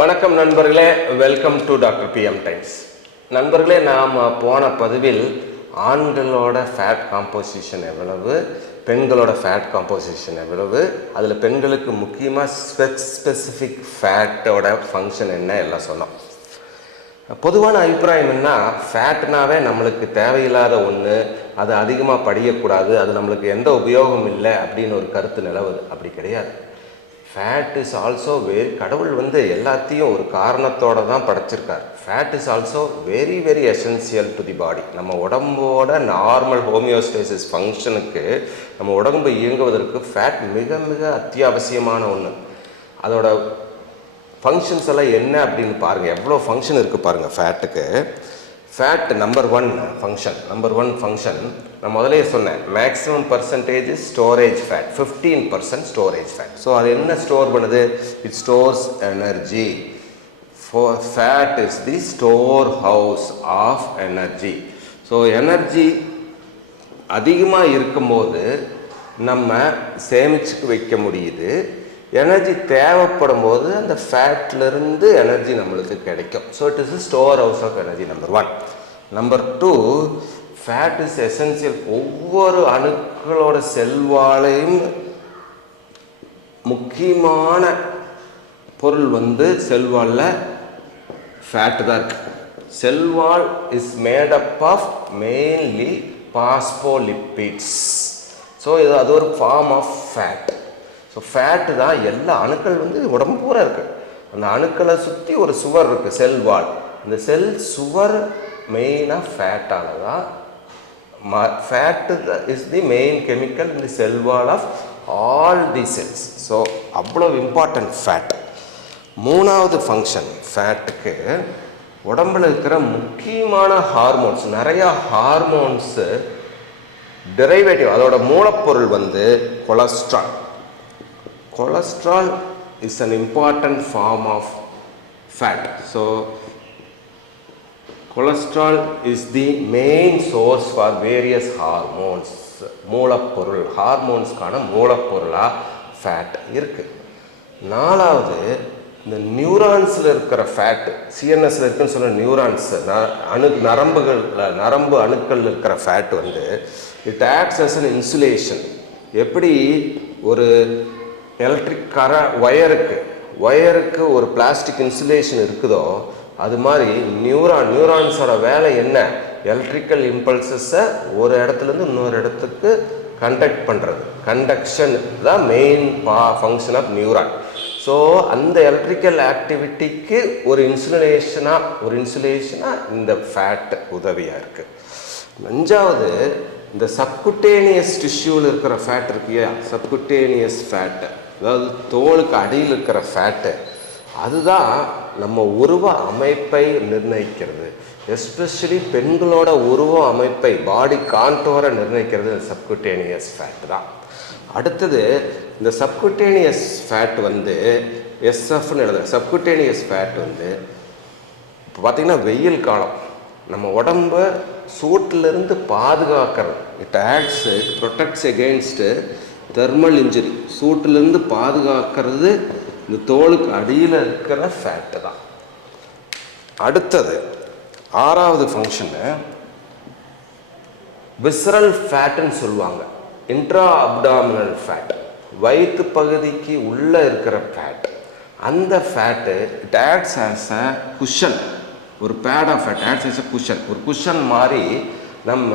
வணக்கம் நண்பர்களே, welcome to doctor PM times. நண்பர்களே, நாம் போன பதிவில் ஆண்களோட ஃபேட் காம்போசிஷன் எவ்வளவு, பெண்களோட ஃபேட் காம்போசிஷன் எவ்வளவு, அதில் பெண்களுக்கு முக்கியமாக ஸ்பெசிஃபிக் ஃபேட்டோட ஃபங்க்ஷன் என்ன எல்லாம் சொன்னோம். பொதுவான அபிப்பிராயம் என்ன, ஃபேட்னாவே நம்மளுக்கு தேவையில்லாத ஒன்று, அது அதிகமாக படியக்கூடாது, அது நம்மளுக்கு எந்த உபயோகம் இல்லை அப்படின்னு ஒரு கருத்து நிலவுது. அப்படி கிடையாது. ஃபேட் இஸ் ஆல்சோ கடவுள் எல்லாத்தையும் ஒரு காரணத்தோடு தான் படைச்சிருக்கார். Fat is also very very essential to the body. நம்ம உடம்போட நார்மல் ஹோமியோஸ்டேசிஸ் ஃபங்க்ஷனுக்கு, நம்ம உடம்பு இயங்குவதற்கு ஃபேட் மிக மிக அத்தியாவசியமான ஒன்று. அதோட ஃபங்க்ஷன்ஸ் எல்லாம் என்ன அப்படின்னு பாருங்கள், எவ்வளோ ஃபங்க்ஷன் இருக்குது பாருங்கள் ஃபேட்டுக்கு. ஃபேட் நம்பர் ஒன் ஃபங்க்ஷன் நான் முதலே சொன்னேன், maximum percentage storage fat, 15% storage fat. So அது என்ன ஸ்டோர் பண்ணுது? It stores energy. Fat is the store house of energy. So energy அதிகமாக இருக்கும்போது நம்ம சேமிச்சு வைக்க முடியுது. எனர்ஜி தேவைப்படும் போது அந்த ஃபேட்லேருந்து எனர்ஜி நம்மளுக்கு கிடைக்கும். So it is store house of energy, number one. Number two, fat is essential. ஒவ்வொரு அணுக்களோட செல்வாலையும் முக்கியமான பொருள் செல்வாலில் ஃபேட்டு தான் இருக்கு. Cell wall is made up of mainly phospholipids. So அது ஒரு form of fat. So fat தான் எல்லா அணுக்கள் உடம்பு பூரா இருக்குது. அந்த அணுக்களை சுற்றி ஒரு சுவர் இருக்குது, செல் வால். அந்த செல் சுவர் மெயினாக ஃபேட்டால் தான். Fat is the main chemical in the sell wall of all the cells. So அவ்வளோ இம்பார்ட்டன்ட் ஃபேட். மூணாவது ஃபங்க்ஷன் ஃபேட்டுக்கு, உடம்பில் இருக்கிற முக்கியமான ஹார்மோன்ஸ், நிறையா ஹார்மோன்ஸு டெரைவேட்டிவ், அதோட மூலப்பொருள் cholesterol. Cholesterol is an important form of fat. So cholesterol is the main source for various hormones. மூலப்பொருள், ஹார்மோன்ஸ்க்கான மூலப்பொருளாக fat இருக்குது. நாலாவது, இந்த நியூரான்ஸில் இருக்கிற ஃபேட்டு, சிஎன்எஸ்ல இருக்குன்னு சொல்ல நியூரான்ஸ், நரம்பு அணுக்கள் இருக்கிற fat it acts as an insulation. எப்படி ஒரு எலக்ட்ரிக் ஒயருக்கு ஒரு பிளாஸ்டிக் இன்சுலேஷன் இருக்குதோ, அது மாதிரி நியூரான்ஸோட வேலை என்ன? எலக்ட்ரிக்கல் இம்பல்சஸை ஒரு இடத்துலேருந்து இன்னொரு இடத்துக்கு கண்டக்ட் பண்ணுறது. கண்டக்ஷன் தான் main function of neuron. So அந்த எலக்ட்ரிக்கல் ஆக்டிவிட்டிக்கு ஒரு இன்சுலேஷனாக இந்த ஃபேட் உதவியாக இருக்குது. அஞ்சாவது, இந்த சப்குட்டேனியஸ் டிஷ்யூவில் இருக்கிற ஃபேட் இருக்குல்லையா, சப்குட்டேனியஸ் ஃபேட்டு, அதாவது தோலுக்கு அடியில் இருக்கிற ஃபேட்டு, அதுதான் நம்ம உருவ அமைப்பை நிர்ணயிக்கிறது. எஸ்பெஷலி பெண்களோட உருவ அமைப்பை, பாடி கான்டோரை நிர்ணயிக்கிறது இந்த சப்குட்டேனியஸ் ஃபேட் தான். அடுத்தது, இந்த சப்குட்டேனியஸ் ஃபேட் எஸ்எஃப்னு எழுதுற சப்குட்டேனியஸ் ஃபேட் இப்போ பார்த்திங்கன்னா வெயில் காலம் நம்ம உடம்ப சூட்டிலிருந்து பாதுகாக்கிறது. It protects against thermal injury. சூட்டிலிருந்து பாதுகாக்கிறது இந்த தோலுக்கு அடியில் இருக்கிற ஃபேட்டு தான். அடுத்தது, ஆறாவது ஃபங்க்ஷனு விசரல் ஃபேட்டுன்னு சொல்லுவாங்க. இன்ட்ரா அப்டாமினல் ஃபேட், வயிற்று பகுதிக்கு உள்ளே இருக்கிற ஃபேட். அந்த fat it acts as a cushion. ஒரு pad of fat acts as a cushion. ஒரு குஷன் மாதிரி நம்ம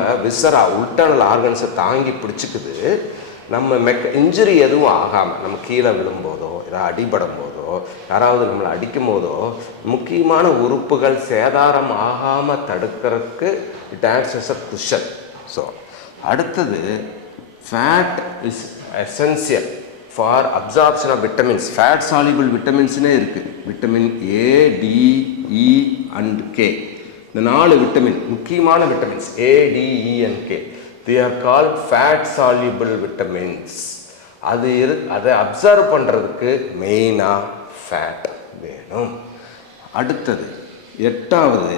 இன்டர்னல் ஆர்கன்ஸை தாங்கி பிடிச்சிக்குது. நம்ம இன்ஜுரி எதுவும் ஆகாமல், நம்ம கீழே விழும்போதோ, ஏதாவது அடிபடும் போதோ, யாராவது நம்மளை அடிக்கும் போதோ, முக்கியமான உறுப்புகள் சேதாரம் ஆகாமல் தடுக்கிறதுக்கு it acts as a cushion. So அடுத்தது, fat is essential for absorption of vitamins. Fat soluble விட்டமின்ஸ்னே இருக்குது. Vitamin A, D, E and K. இந்த 4 விட்டமின், முக்கியமான vitamins A, D, E and K, they are called fat soluble vitamins. அதை observe பண்ணுறதுக்கு மெயினாக fat வேணும். அடுத்தது, எட்டாவது,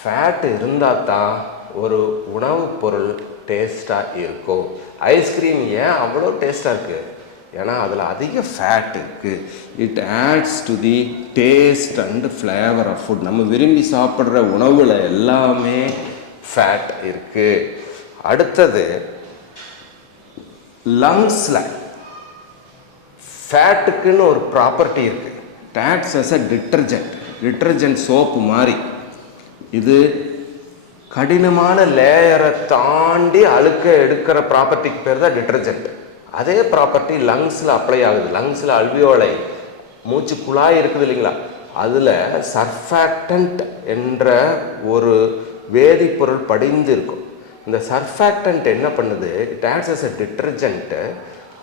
ஃபேட் இருந்தால் தான் ஒரு உணவுப் பொருள் டேஸ்டாக இருக்கும். ஐஸ்கிரீம் ஏன் அவ்வளோ டேஸ்ட்டாக இருக்குது? ஏன்னா அதில் அதிக ஃபேட் இருக்குது. It adds to the taste and flavour of food. நம்ம விரும்பி சாப்பிட்ற உணவில் எல்லாமே ஃபேட் இருக்குது. அடுத்தது லங்ஸில் ஃபேட்டுக்குன்னு ஒரு ப்ராப்பர்ட்டி இருக்குது. It acts as a detergent soap மாதிரி. இது கடினமான லேயரை தாண்டி அழுக்க எடுக்கிற ப்ராப்பர்ட்டிக்கு பேர் தான் டிட்டர்ஜென்ட். அதே ப்ராப்பர்ட்டி லங்ஸில் அப்ளை ஆகுது. லங்ஸில் அல்வியோலை மூச்சு குழாய் இருக்குது இல்லைங்களா, அதில் சர்ஃபாக்டன்ட் என்ற ஒரு வேதிப்பொருள் படிந்து இருக்கும். இந்த சர்ஃபாக்டன்ட் என்ன பண்ணுது? It acts as a detergent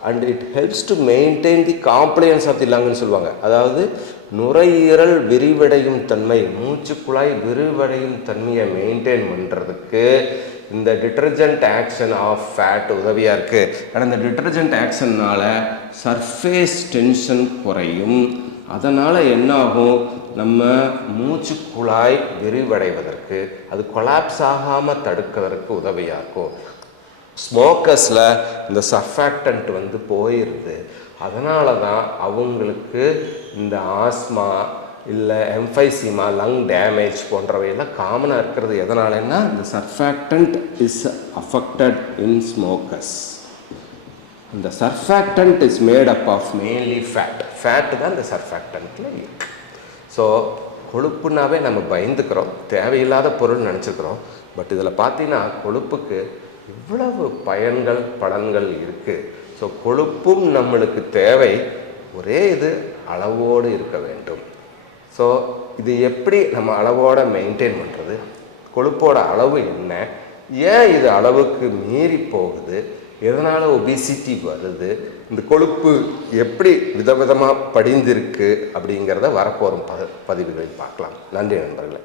and it helps to maintain the compliance of the லங்னு சொல்லுவாங்க. அதாவது நுரையீரல் விரிவடையும் தன்மை, மூச்சு குழாய் விரிவடையும் தன்மையை மெயின்டைன் பண்ணுறதுக்கு இந்த டிட்டர்ஜென்ட் ஆக்ஷன் ஆஃப் ஃபேட் உதவியாக இருக்குது. ஆனால் இந்த டிட்டர்ஜென்ட் ஆக்ஷன்னால் சர்ஃபேஸ் டென்ஷன் குறையும். அதனால் என்னாகும்? நம்ம மூச்சு குழாய் விரிவடைவதற்கு, அது கொலாப்ஸ் ஆகாமல் தடுக்கிறதுக்கு உதவியாக இருக்கும். ஸ்மோக்கர்ஸில் இந்த சர்ஃபாக்டன்ட் போயிடுது. அதனால தான் அவங்களுக்கு இந்த ஆஸ்மா இல்லை எம்ஃபைசீமா, லங் டேமேஜ் போன்றவையெல்லாம் காமனாக இருக்கிறது. எதனாலன்னா இந்த surfactant is affected in smokers. இந்த surfactant is made up of mainly fat தான் இந்த சர்ஃபாக்டன்ட்டில் இருக்கு. ஸோ கொழுப்புனாவே நம்ம பயந்துக்கிறோம், தேவையில்லாத பொருள் நினச்சிக்கிறோம். பட் இதில் பார்த்தீங்கன்னா கொழுப்புக்கு இவ்வளவு பயன்கள் பலன்கள் இருக்குது. ஸோ கொழுப்பும் நம்மளுக்கு தேவை, ஒரே இது அளவோடு இருக்க வேண்டும். ஸோ இது எப்படி நம்ம அளவோடு மெயின்டைன் பண்ணுறது? கொழுப்போட அளவு என்ன? ஏன் இது அளவுக்கு மீறி போகுது? எதனால் ஒபிசிட்டி வருது? இந்த கொழுப்பு எப்படி விதவிதமாக படிந்திருக்கு அப்படிங்கிறத வரப்போகும் பதிவுகளில் பார்க்கலாம். நன்றி நண்பர்களே.